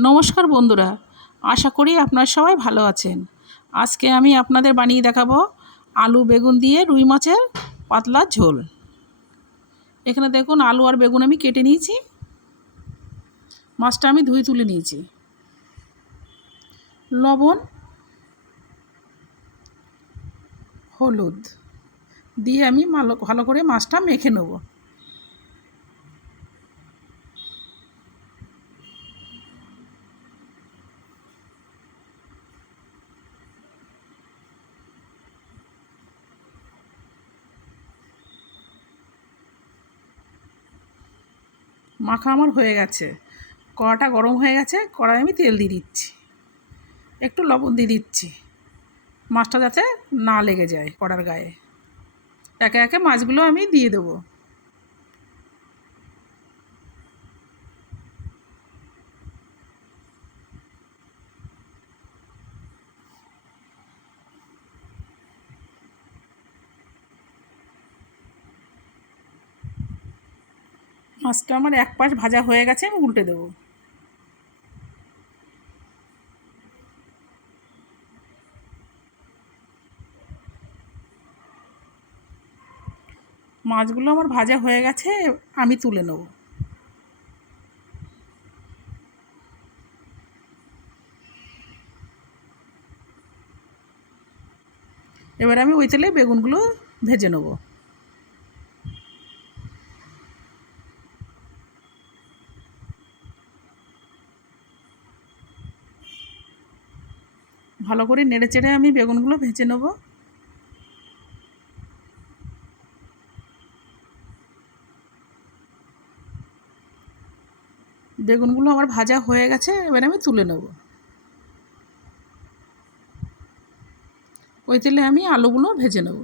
নমস্কার বন্ধুরা, আশা করি আপনারা সবাই ভালো আছেন। আজকে আমি আপনাদের বানিয়ে দেখাবো আলু বেগুন দিয়ে রুই মাছের পাতলা ঝোল। এখানে দেখুন আলু আর বেগুন আমি কেটে নিয়েছি, মাছটা আমি ধুয়ে তুলে নিয়েছি। লবণ, হলুদ দিয়ে আমি ভালো করে মাছটা মেখে নেব। মাখা আমার হয়ে গেছে, কড়াটা গরম হয়ে গেছে, কড়াই আমি তেল দিয়ে দিচ্ছি, একটু লবণ দিয়ে দিচ্ছি মাছটা যাতে না লেগে যায় কড়ার গায়ে। একে একে মাছগুলো আমি দিয়ে দেবো। মাছটা আমার এক পাশ ভাজা হয়ে গেছে, আমি উল্টে দেবো। মাছগুলো আমার ভাজা হয়ে গেছে, আমি তুলে নেব। এবার আমি ওই তেলে বেগুনগুলো ভেজে নেব। ভালো করে নেড়ে চেড়ে আমি বেগুনগুলো ভেজে নেব। বেগুনগুলো আমার ভাজা হয়ে গেছে, এবার আমি তুলে নেব। ওই তেলে আমি আলুগুলো ভেজে নেব।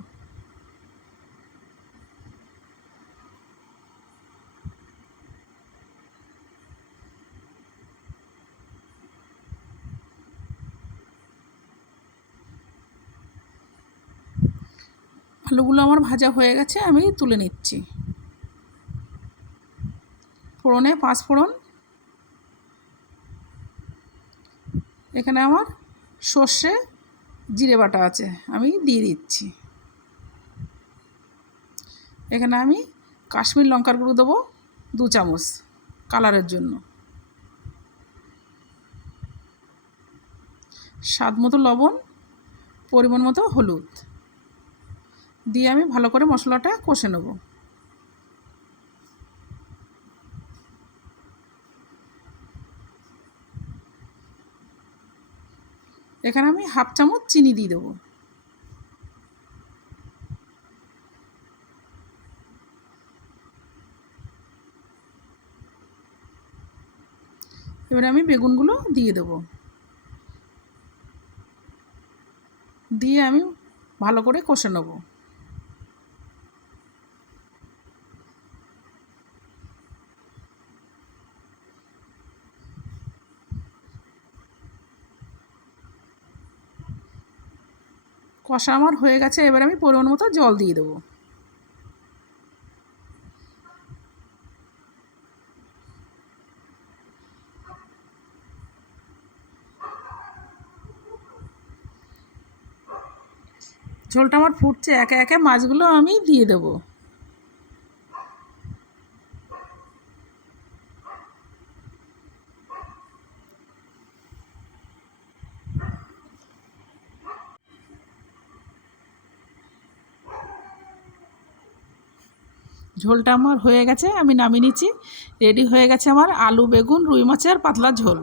আলুগুলো আমার ভাজা হয়ে গেছে, আমি তুলে নিচ্ছি। ফোড়নে 5 ফোড়ন, এখানে আমার সর্ষে জিরে বাটা আছে, আমি দিয়ে দিচ্ছি। এখানে আমি কাশ্মীর লঙ্কার গুঁড়ো দেবো 2 চামচ কালারের জন্য। স্বাদ মতো লবণ, পরিমাণ মতো হলুদ দিয়ে আমি ভালো করে মশলাটা কষে নেব। এখানে আমি 1/2 চামচ চিনি দিয়ে দেবো। এবারে আমি বেগুনগুলো দিয়ে দেবো, দিয়ে আমি ভালো করে কষে নেব। কষা আমার হয়ে গেছে, এবার আমি পরিমাণ মতো জল দিয়ে দেবো। ঝোলটা আমার ফুটছে, একে একে মাছগুলো আমি দিয়ে দেবো। ঝোলটা আমার হয়ে গেছে, আমি নামিয়ে নিচ্ছি। রেডি হয়ে গেছে আমার আলু বেগুন রুই মাছের পাতলা ঝোল।